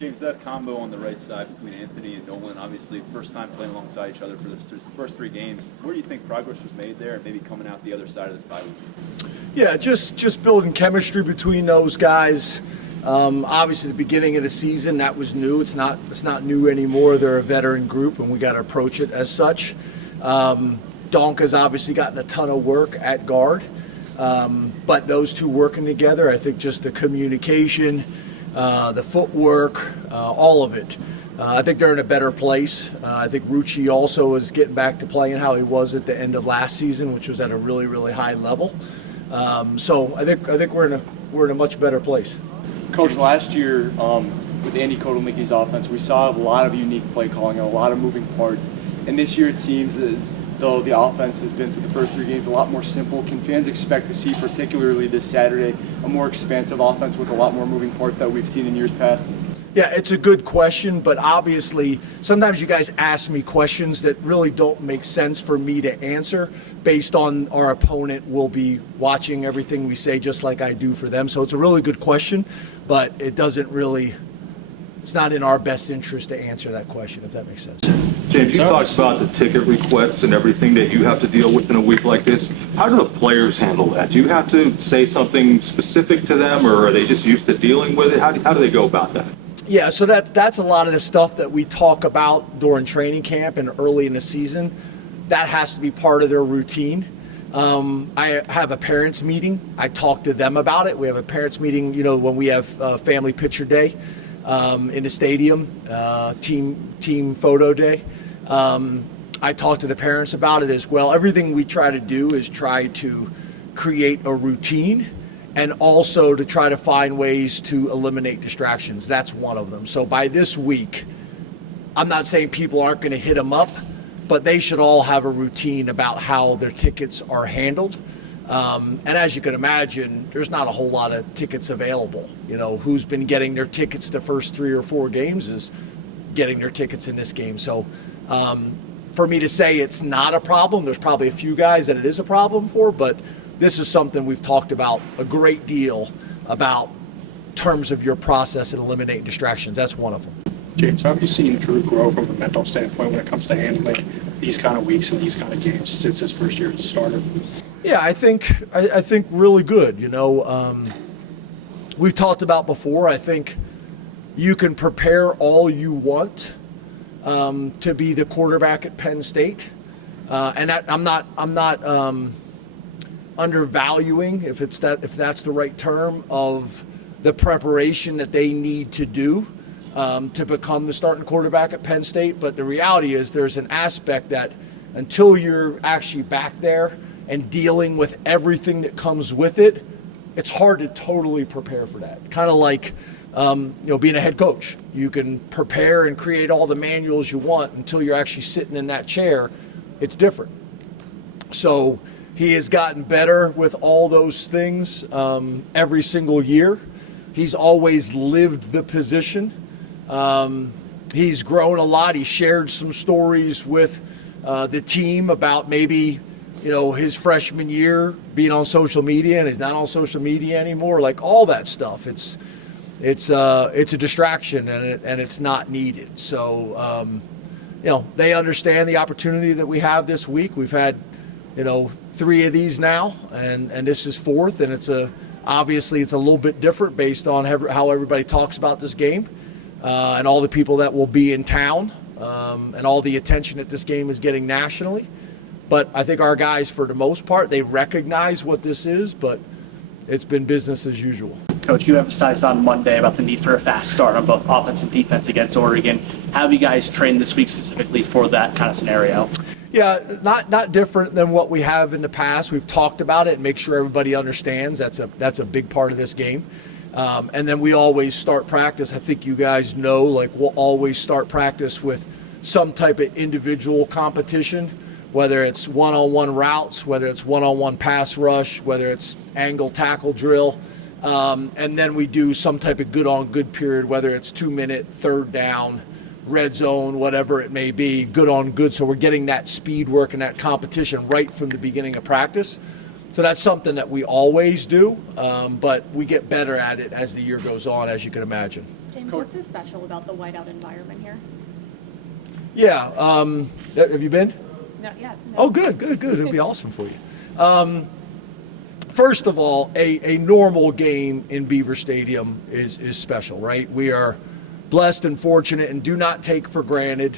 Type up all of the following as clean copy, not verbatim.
James, that combo on the right side between Nittany and Nolan, obviously first time playing alongside each other for the first 3 games. Where do you think progress was made there, and maybe coming out the other side of this bye week? Yeah, just building chemistry between those guys. Obviously, the beginning of the season, that was new. It's not new anymore. They're a veteran group, and we got to approach it as such. Donka's obviously gotten a ton of work at guard, but those two working together, I think just the communication, the footwork, all of it. I think they're in a better place. I think Rucci also is getting back to playing how he was at the end of last season, which was at a really, really high level. So I think we're in a much better place. Coach, last year with Andy Kotelnicki's offense, we saw a lot of unique play calling and a lot of moving parts. And this year it seems as though the offense has been, through the first 3 games, a lot more simple. Can fans expect to see, particularly this Saturday, a more expansive offense with a lot more moving parts that we've seen in years past? Yeah, it's a good question, but obviously sometimes you guys ask me questions that really don't make sense for me to answer based on our opponent will be watching everything we say just like I do for them. So it's a really good question, but it's not in our best interest to answer that question, if that makes sense. James, you talked about the ticket requests and everything that you have to deal with in a week like this. How do the players handle that? Do you have to say something specific to them, or are they just used to dealing with it? How do they go about that? Yeah, so that's a lot of the stuff that we talk about during training camp and early in the season. That has to be part of their routine. I have a parents meeting. I talk to them about it. We have a parents meeting, when we have family picture day in the stadium, team photo day. I talk to the parents about it as well. Everything we try to do is try to create a routine, and also to try to find ways to eliminate distractions. That's one of them. So by this week, I'm not saying people aren't going to hit them up, but they should all have a routine about how their tickets are handled. And as you can imagine, there's not a whole lot of tickets available. Who's been getting their tickets the first 3 or 4 games is getting their tickets in this game. So for me to say it's not a problem, there's probably a few guys that it is a problem for, but this is something we've talked about a great deal about terms of your process and eliminating distractions. That's one of them. James, how have you seen Drew grow from a mental standpoint when it comes to handling these kind of weeks and these kind of games since his first year as a starter? Yeah, I think really good. We've talked about before. I think you can prepare all you want to be the quarterback at Penn State, and I'm not undervaluing, if that's the right term, of the preparation that they need to do to become the starting quarterback at Penn State. But the reality is there's an aspect that until you're actually back there and dealing with everything that comes with it, it's hard to totally prepare for that. Kind of like being a head coach. You can prepare and create all the manuals you want until you're actually sitting in that chair. It's different. So he has gotten better with all those things every single year. He's always lived the position. He's grown a lot. He shared some stories with the team about maybe, his freshman year being on social media, and he's not on social media anymore. Like all that stuff. It's a distraction, and it's not needed. So they understand the opportunity that we have this week. We've had 3 of these now, and this is 4th, and obviously it's a little bit different based on how everybody talks about this game, and all the people that will be in town, and all the attention that this game is getting nationally. But I think our guys, for the most part, they recognize what this is, but it's been business as usual. Coach, you emphasized on Monday about the need for a fast start on both offense and defense against Oregon. How have you guys trained this week specifically for that kind of scenario? Yeah, not different than what we have in the past. We've talked about it and make sure everybody understands that's a big part of this game. And then we always start practice. I think you guys know, we'll always start practice with some type of individual competition, whether it's one-on-one routes, whether it's one-on-one pass rush, whether it's angle tackle drill. And then we do some type of good-on-good period, whether it's 2-minute, third down, red zone, whatever it may be, good on good. So we're getting that speed work and that competition right from the beginning of practice. So that's something that we always do, but we get better at it as the year goes on, as you can imagine. James, what's so special about the whiteout environment here? Yeah. Have you been? No, yeah. No. Oh, good. It'll be awesome for you. First of all, a normal game in Beaver Stadium is special, right? We are blessed and fortunate and do not take for granted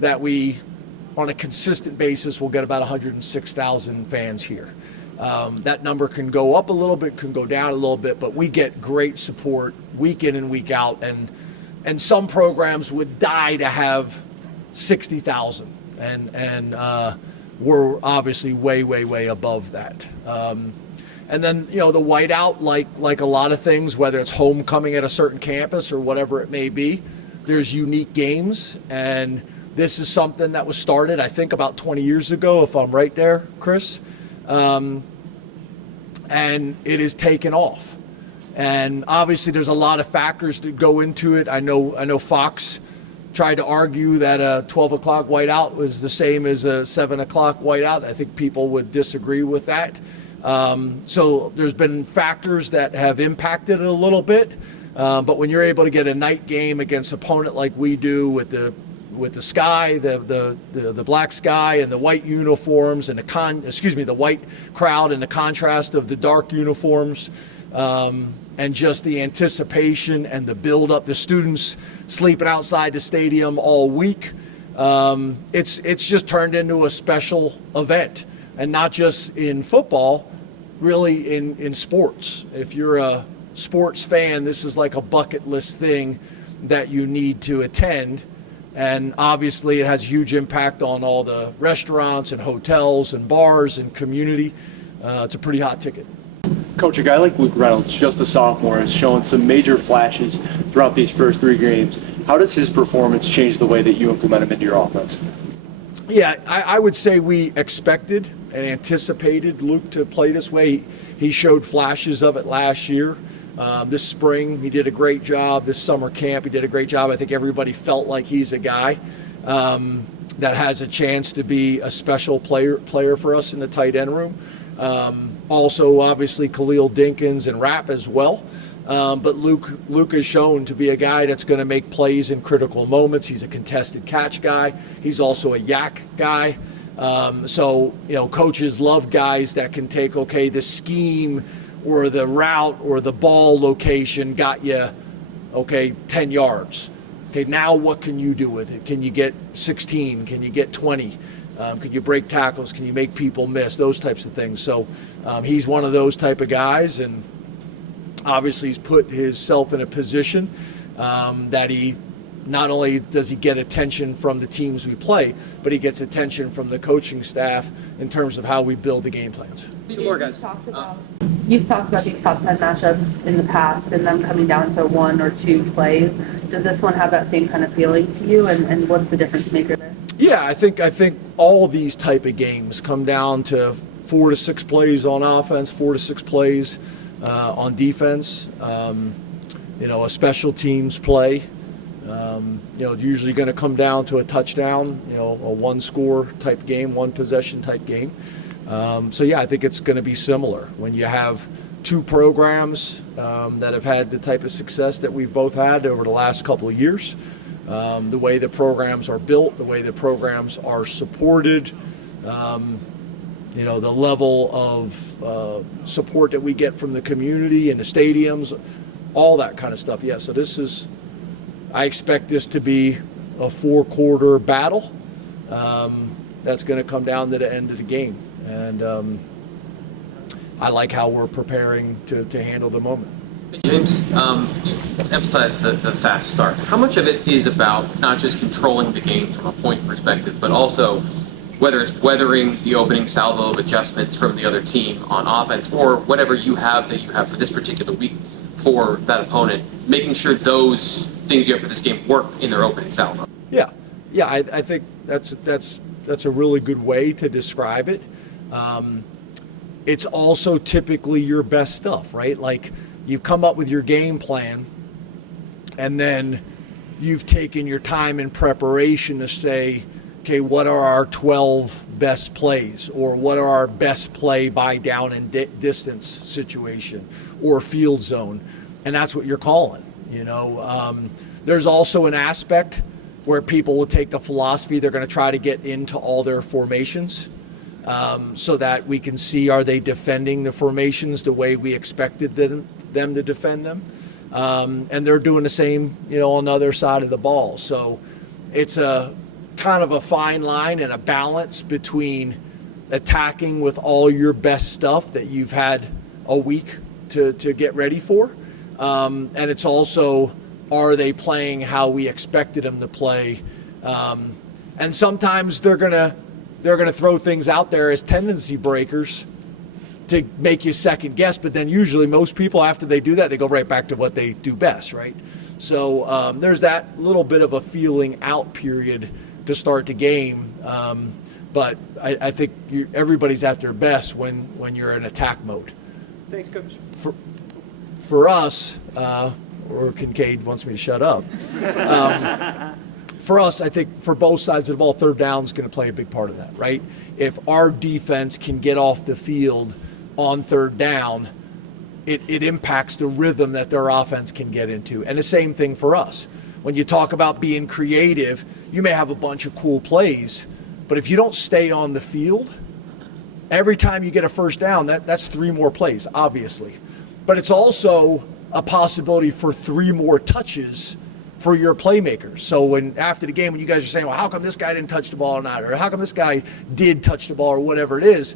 that we, on a consistent basis, will get about 106,000 fans here. That number can go up a little bit, can go down a little bit, but we get great support week in and week out. And some programs would die to have 60,000. And we're obviously way above that. And then, the whiteout, like a lot of things, whether it's homecoming at a certain campus or whatever it may be, there's unique games. And this is something that was started, I think, about 20 years ago, if I'm right there, Chris. And it is taken off. And obviously there's a lot of factors that go into it. I know Fox tried to argue that a 12 o'clock whiteout was the same as a 7 o'clock whiteout. I think people would disagree with that. So there's been factors that have impacted it a little bit. But when you're able to get a night game against an opponent like we do with the sky, the black sky and the white uniforms and the white crowd and the contrast of the dark uniforms, and just the anticipation and the build up, the students sleeping outside the stadium all week. It's just turned into a special event, and not just in football, really in sports. If you're a sports fan, this is like a bucket list thing that you need to attend. And obviously it has a huge impact on all the restaurants and hotels and bars and community. It's a pretty hot ticket. Coach, a guy like Luke Reynolds, just a sophomore, has shown some major flashes throughout these first 3 games. How does his performance change the way that you implement him into your offense? Yeah, I would say we expected and anticipated Luke to play this way. He showed flashes of it last year. This spring, he did a great job. This summer camp, he did a great job. I think everybody felt like he's a guy that has a chance to be a special player for us in the tight end room. Also, obviously, Khalil Dinkins and Rapp as well. But Luke has shown to be a guy that's going to make plays in critical moments. He's a contested catch guy. He's also a yak guy. So, coaches love guys that can take, the scheme or the route or the ball location got you, 10 yards. Okay, now what can you do with it? Can you get 16? Can you get 20? Can you break tackles? Can you make people miss? Those types of things. So he's one of those type of guys, and obviously he's put himself in a position that he not only does he get attention from the teams we play, but he gets attention from the coaching staff in terms of how we build the game plans. You've talked about these top 10 matchups in the past and them coming down to 1 or 2 plays. Does this one have that same kind of feeling to you, and what's the difference maker there? Yeah, I think all these type of games come down to 4 to 6 plays on offense, 4 to 6 plays on defense. A special teams play. It's usually going to come down to a touchdown, a 1-score type game, 1-possession type game. I think it's going to be similar when you have 2 programs that have had the type of success that we've both had over the last couple of years. The way the programs are built, the way the programs are supported, the level of support that we get from the community and the stadiums, all that kind of stuff. Yeah, so I expect this to be a 4-quarter battle that's going to come down to the end of the game. And I like how we're preparing to handle the moment. James, you emphasized the fast start. How much of it is about not just controlling the game from a point perspective, but also whether it's weathering the opening salvo of adjustments from the other team on offense, or whatever you have for this particular week for that opponent, making sure those things you have for this game work in their opening salvo? Yeah, I think that's a really good way to describe it. It's also typically your best stuff, right? Like, you come up with your game plan, and then you've taken your time in preparation to say, okay, what are our 12 best plays, or what are our best play by down and distance situation or field zone, and that's what you're calling. There's also an aspect where people will take the philosophy they're going to try to get into all their formations, so that we can see, are they defending the formations the way we expected them to defend them? And they're doing the same, on the other side of the ball. So it's a kind of a fine line and a balance between attacking with all your best stuff that you've had a week to get ready for. And it's also, are they playing how we expected them to play? And sometimes they're gonna throw things out there as tendency breakers to make you second guess, but then usually most people, after they do that, they go right back to what they do best, right? So there's that little bit of a feeling out period to start the game. But I think everybody's at their best when you're in attack mode. Thanks, Coach. For us, or Kincaid wants me to shut up. For us, I think for both sides of the ball, third down is going to play a big part of that, right? If our defense can get off the field on third down, it impacts the rhythm that their offense can get into. And the same thing for us. When you talk about being creative, you may have a bunch of cool plays, but if you don't stay on the field, every time you get a first down, that's 3 more plays, obviously. But it's also a possibility for 3 more touches for your playmakers. So when after the game, when you guys are saying, well, how come this guy didn't touch the ball or not? Or how come this guy did touch the ball or whatever it is,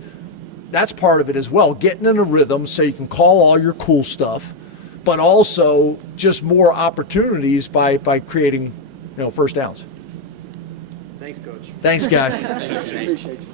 that's part of it as well. Getting in a rhythm so you can call all your cool stuff, but also just more opportunities by creating, first downs. Thanks, Coach. Thanks, guys. Appreciate you.